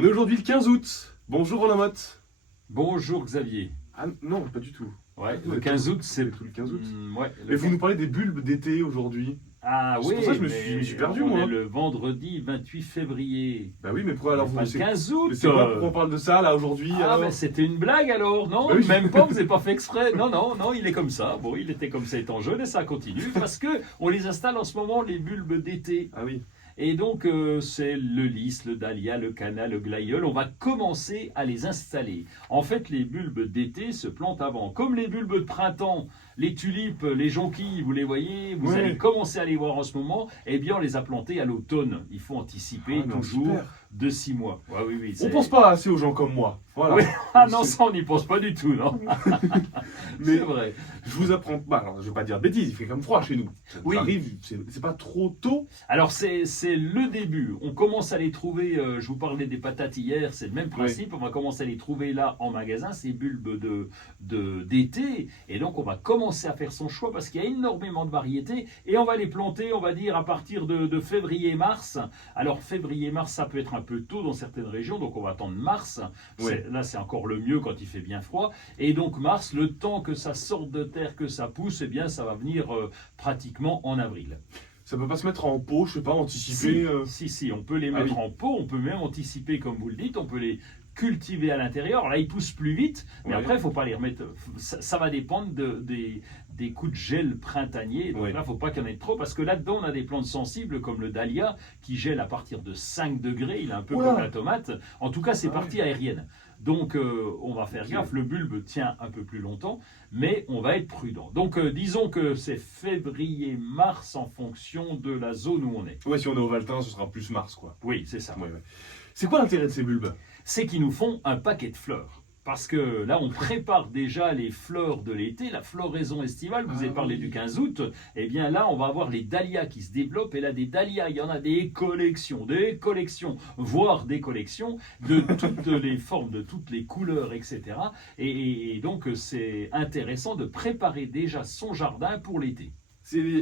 On est aujourd'hui le 15 août. Bonjour Roland Motte. Bonjour Xavier. Ah non, pas du tout. Ouais, Vous le êtes 15 tout- août, c'est... tout le 15 août. Ouais, Et vous nous parlez des bulbes d'été aujourd'hui. Ah C'est oui, pour ça que je me mais suis perdu, on moi. est le vendredi 28 février. Bah oui, mais pourquoi alors Pas vous le 15 août. mais c'est quoi, pourquoi on parle de ça là aujourd'hui Ah, alors mais c'était une blague alors, non? Bah oui. Même pas, vous n'avez pas fait exprès. Non, non, non, il est comme ça. Bon, il était comme ça étant jeune et ça continue parce que on les installe en ce moment, les bulbes d'été. Ah oui. Et donc, c'est le lys, le dahlia, le canna, le glaïeul. On va commencer à les installer. En fait, les bulbes d'été se plantent avant. Comme les bulbes de printemps, les tulipes, les jonquilles, vous les voyez, vous Ouais. allez commencer à les voir en ce moment. Eh bien, on les a plantés à l'automne. Il faut anticiper Ah, non, toujours super. de 6 mois. Ouais, oui, oui, On c'est- pense pas assez aux gens comme moi. Voilà. Oui. Ah non, C'est- ça, on n'y pense pas du tout, non. Mais C'est vrai. je vous apprends. Bah alors, je vais pas dire de bêtises, il fait comme froid chez nous. Ça Oui. arrive, c'est pas trop tôt. Alors c'est le début. On commence à les trouver, je vous parlais des patates hier, c'est le même principe. On va commencer à les trouver là en magasin, ces bulbes d'été. Et donc on va commencer à faire son choix parce qu'il y a énormément de variétés. Et on va les planter, on va dire, à partir de février-mars. Alors février-mars, ça peut être un peu tôt dans certaines régions, donc on va attendre mars. Ouais. Là c'est encore le mieux quand il fait bien froid. Et donc mars, le temps que ça sorte de terre, que ça pousse, eh bien ça va venir pratiquement en avril. Ça peut pas se mettre en pot, je sais pas, anticiper. Si, on peut les Ah mettre oui. en pot, on peut même anticiper, comme vous le dites, on peut les cultiver à l'intérieur. Là, ils poussent plus vite, mais Ouais. après, il ne faut pas les remettre. Ça va dépendre des coups de gel printaniers. Donc Ouais. là, il ne faut pas qu'il y en ait trop, parce que là-dedans, on a des plantes sensibles, comme le dahlia, qui gèle à partir de 5 degrés. Il est un peu Oula. comme la tomate. En tout cas, c'est Ah partie ouais. aérienne. Donc, on va faire Ok. gaffe. Le bulbe tient un peu plus longtemps, mais on va être prudent. Donc, disons que c'est février-mars en fonction de la zone où on est. Ouais, si on est au Valtin, ce sera plus mars quoi. Oui, c'est ça. Ouais, ouais. C'est quoi l'intérêt de ces bulbes? C'est qu'ils nous font un paquet de fleurs. Parce que là, on prépare déjà les fleurs de l'été, la floraison estivale. Vous avez Ah parlé oui. du 15 août. Eh bien là, on va avoir les dahlias qui se développent. Et là, des dahlias, il y en a des collections, voire des collections de toutes les formes, de toutes les couleurs, etc. Et donc, c'est intéressant de préparer déjà son jardin pour l'été.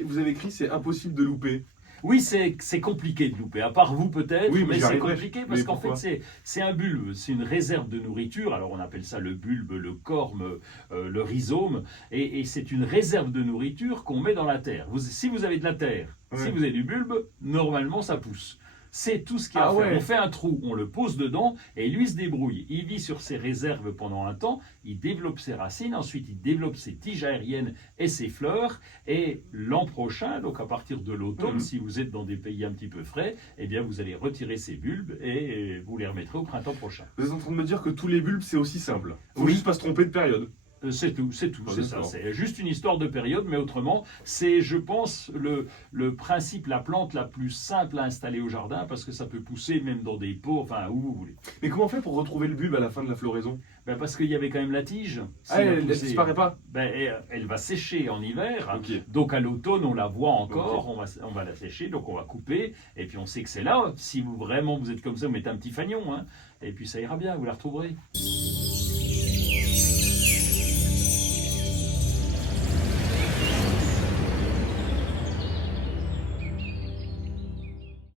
Vous avez écrit, c'est impossible de louper. Oui, c'est compliqué de louper, à part vous peut-être, Oui, mais mais j'y c'est arriverai. compliqué parce Mais qu'en fait pourquoi c'est un bulbe, c'est une réserve de nourriture, alors on appelle ça le bulbe, le corme, le rhizome, et c'est une réserve de nourriture qu'on met dans la terre. Si vous avez de la terre, si Ouais. vous avez du bulbe, normalement ça pousse. C'est tout ce qu'il y a Ah à faire. ouais. On fait un trou, on le pose dedans et lui se débrouille. Il vit sur ses réserves pendant un temps, il développe ses racines, ensuite il développe ses tiges aériennes et ses fleurs. Et l'an prochain, donc à partir de l'automne, Mhm. si vous êtes dans des pays un petit peu frais, eh bien vous allez retirer ces bulbes et vous les remettrez au printemps prochain. Vous êtes en train de me dire que tous les bulbes, c'est aussi simple. Faut Oui. juste pas se tromper de période. C'est tout, c'est Ah, ça. d'accord. C'est juste une histoire de période, mais autrement, c'est, je pense, le principe, la plante la plus simple à installer au jardin, parce que ça peut pousser même dans des pots, enfin où vous voulez. Mais comment on fait pour retrouver le bulbe à la fin de la floraison? Ben, parce qu'il y avait quand même la tige. Si Ah, elle poussé- disparaît pas. Ben, elle va sécher en hiver. Ok. Donc à l'automne, on la voit encore, Ok. on va la sécher, donc on va couper, et puis on sait que c'est là. Si vous vraiment vous êtes comme ça, vous mettez un petit fanion, hein, et puis ça ira bien, vous la retrouverez.